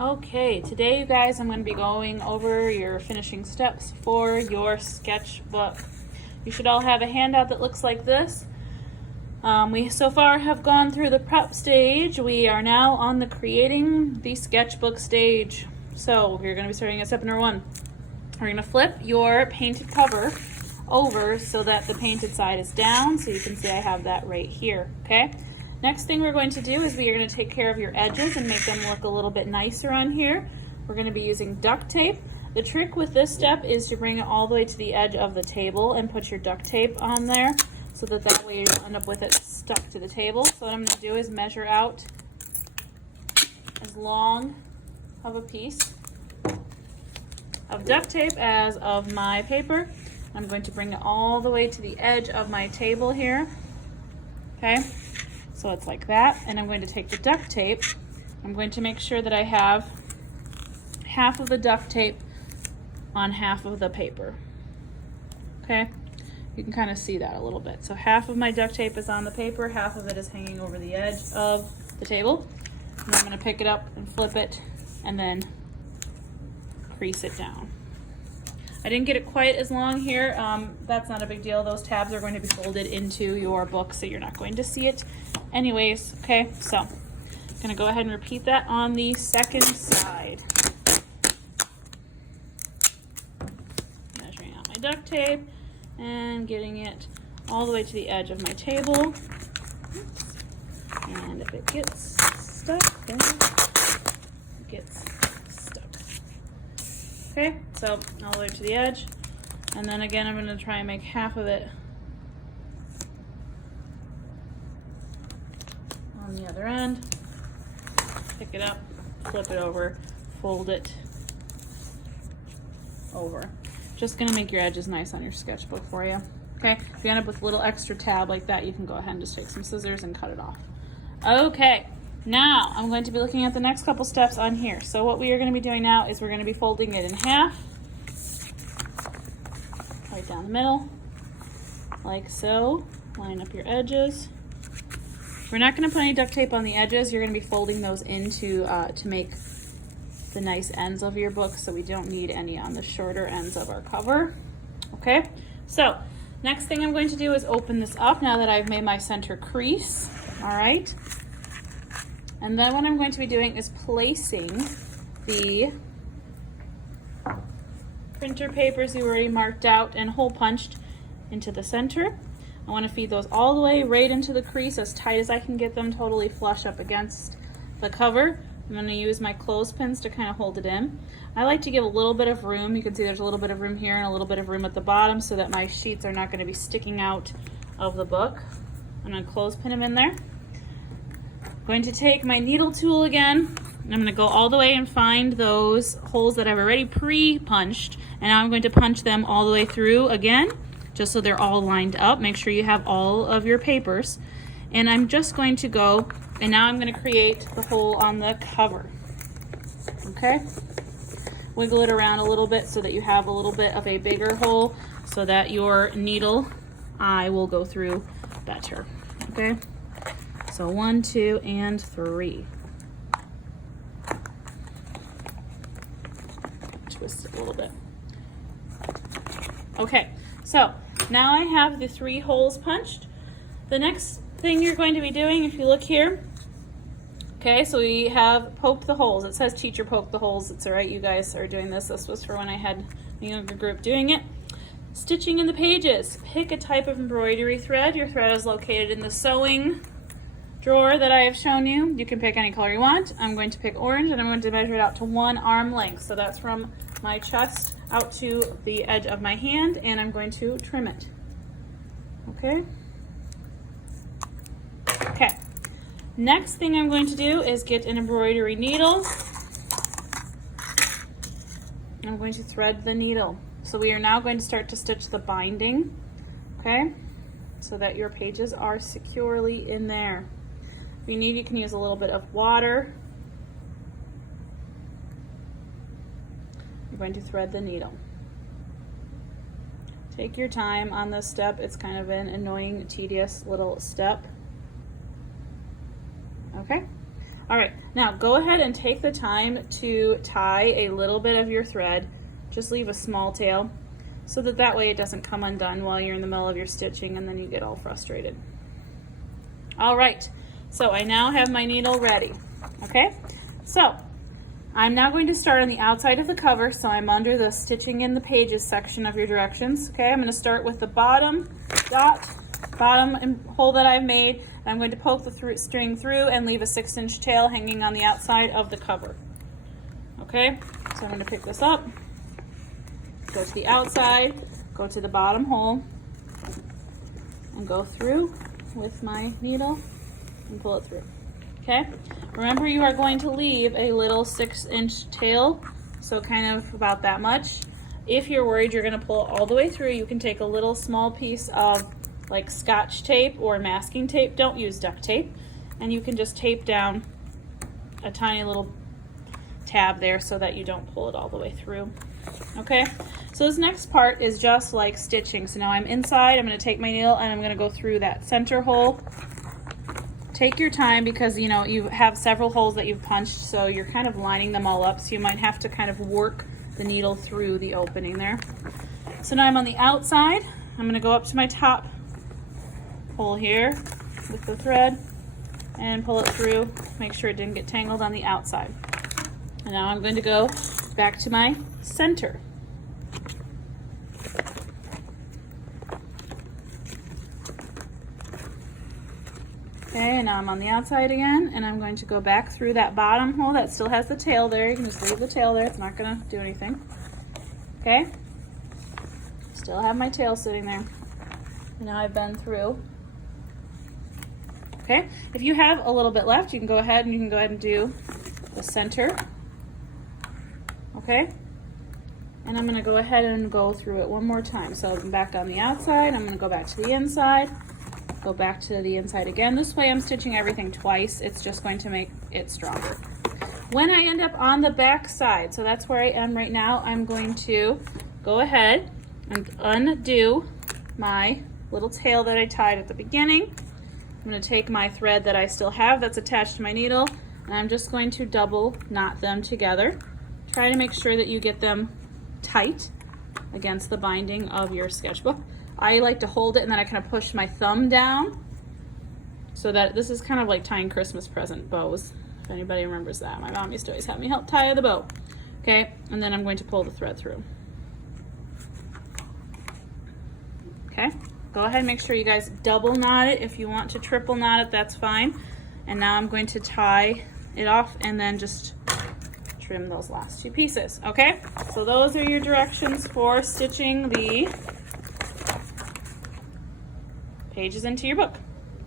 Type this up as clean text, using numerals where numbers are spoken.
Okay, today you guys, I'm going to be going over your finishing steps for your sketchbook. You should all have a handout that looks like this. We so far have gone through the prep stage. We are now on the creating the sketchbook stage. So we're going to be starting at step number 1. We're going to flip your painted cover over so that the painted side is down. So you can see I have that right here, okay? Next thing we're going to do is we are going to take care of your edges and make them look a little bit nicer on here. We're going to be using duct tape. The trick with this step is to bring it all the way to the edge of the table and put your duct tape on there so that way you don't end up with it stuck to the table. So what I'm going to do is measure out as long of a piece of duct tape as of my paper. I'm going to bring it all the way to the edge of my table here, okay? So it's like that, and I'm going to take the duct tape. I'm going to make sure that I have half of the duct tape on half of the paper, okay? You can kind of see that a little bit. So half of my duct tape is on the paper, half of it is hanging over the edge of the table. And I'm going to pick it up and flip it and then crease it down. I didn't get it quite as long here. That's not a big deal. Those tabs are going to be folded into your book, so you're not going to see it anyways, okay? So I'm gonna go ahead and repeat that on the second side. Measuring out my duct tape and getting it all the way to the edge of my table. Oops. And if it gets stuck, then it gets stuck. Okay, so all the way to the edge. And then again, I'm gonna try and make half of it on the other end. Pick it up, flip it over, fold it over. Just gonna make your edges nice on your sketchbook for you. Okay, if you end up with a little extra tab like that, you can go ahead and just take some scissors and cut it off. Okay, now I'm going to be looking at the next couple steps on here. So what we are gonna be doing now is we're gonna be folding it in half, right down the middle, like so. Line up your edges. We're not going to put any duct tape on the edges. You're going to be folding those into to make the nice ends of your book, so we don't need any on the shorter ends of our cover. Okay, so next thing I'm going to do is open this up now that I've made my center crease. All right, and then what I'm going to be doing is placing the printer papers you already marked out and hole punched into the center. I want to feed those all the way right into the crease as tight as I can get them, totally flush up against the cover. I'm going to use my clothespins to kind of hold it in. I like to give a little bit of room. You can see there's a little bit of room here and a little bit of room at the bottom so that my sheets are not going to be sticking out of the book. I'm going to clothespin them in there. I'm going to take my needle tool again. I'm going to go all the way and find those holes that I've already pre-punched, and now I'm going to punch them all the way through again, just so they're all lined up. Make sure you have all of your papers. And I'm just going to go, and now I'm going to create the hole on the cover. Okay? Wiggle it around a little bit so that you have a little bit of a bigger hole so that your needle eye will go through better. Okay? So 1, 2, and 3. Twist it a little bit. Okay, so now I have the 3 holes punched. The next thing you're going to be doing, if you look here, okay, so we have poked the holes. It says teacher poke the holes. It's all right, you guys are doing this. This was for when I had a younger group doing it. Stitching in the pages. Pick a type of embroidery thread. Your thread is located in the sewing drawer that I have shown you. You can pick any color you want. I'm going to pick orange, and I'm going to measure it out to 1 arm length. So that's from my chest out to the edge of my hand, and I'm going to trim it. Okay. Okay. Next thing I'm going to do is get an embroidery needle. I'm going to thread the needle. So we are now going to start to stitch the binding, okay, so that your pages are securely in there. If you need, you can use a little bit of water. You're going to thread the needle. Take your time on this step. It's kind of an annoying, tedious little step. Okay, All right, now go ahead and take the time to tie a little bit of your thread. Just leave a small tail so that way it doesn't come undone while you're in the middle of your stitching and then you get all frustrated. All right, so I now have my needle ready, okay? So I'm now going to start on the outside of the cover, so I'm under the stitching in the pages section of your directions, okay? I'm going to start with the bottom hole that I've made. I'm going to poke the string through and leave a 6-inch tail hanging on the outside of the cover, okay? So I'm going to pick this up, go to the outside, go to the bottom hole, and go through with my needle and pull it through. Okay, remember you are going to leave a little 6-inch tail, so kind of about that much. If you're worried you're going to pull all the way through, you can take a little small piece of like Scotch tape or masking tape. Don't use duct tape, and you can just tape down a tiny little tab there so that you don't pull it all the way through. Okay, so this next part is just like stitching. So now I'm inside, I'm going to take my needle and I'm going to go through that center hole. Take your time because you know you have several holes that you've punched, so you're kind of lining them all up, so you might have to kind of work the needle through the opening there. So now I'm on the outside. I'm going to go up to my top hole here with the thread and pull it through, make sure it didn't get tangled on the outside. And now I'm going to go back to my center. Okay, and now I'm on the outside again, and I'm going to go back through that bottom hole that still has the tail there. You can just leave the tail there, it's not gonna do anything. Okay, still have my tail sitting there. And now I've been through. Okay, if you have a little bit left, you can go ahead and do the center. Okay, and I'm gonna go ahead and go through it one more time. So I'm back on the outside, I'm gonna go back to the inside, go back to the inside again. This way I'm stitching everything twice. It's just going to make it stronger. When I end up on the back side, so that's where I am right now, I'm going to go ahead and undo my little tail that I tied at the beginning. I'm going to take my thread that I still have that's attached to my needle, and I'm just going to double knot them together. Try to make sure that you get them tight against the binding of your sketchbook. I like to hold it and then I kind of push my thumb down so that this is kind of like tying Christmas present bows, if anybody remembers that. My mom used to always have me help tie the bow. Okay, and then I'm going to pull the thread through. Okay, go ahead and make sure you guys double knot it. If you want to triple knot it, that's fine. And now I'm going to tie it off and then just trim those last two pieces. Okay, so those are your directions for stitching the pages into your book.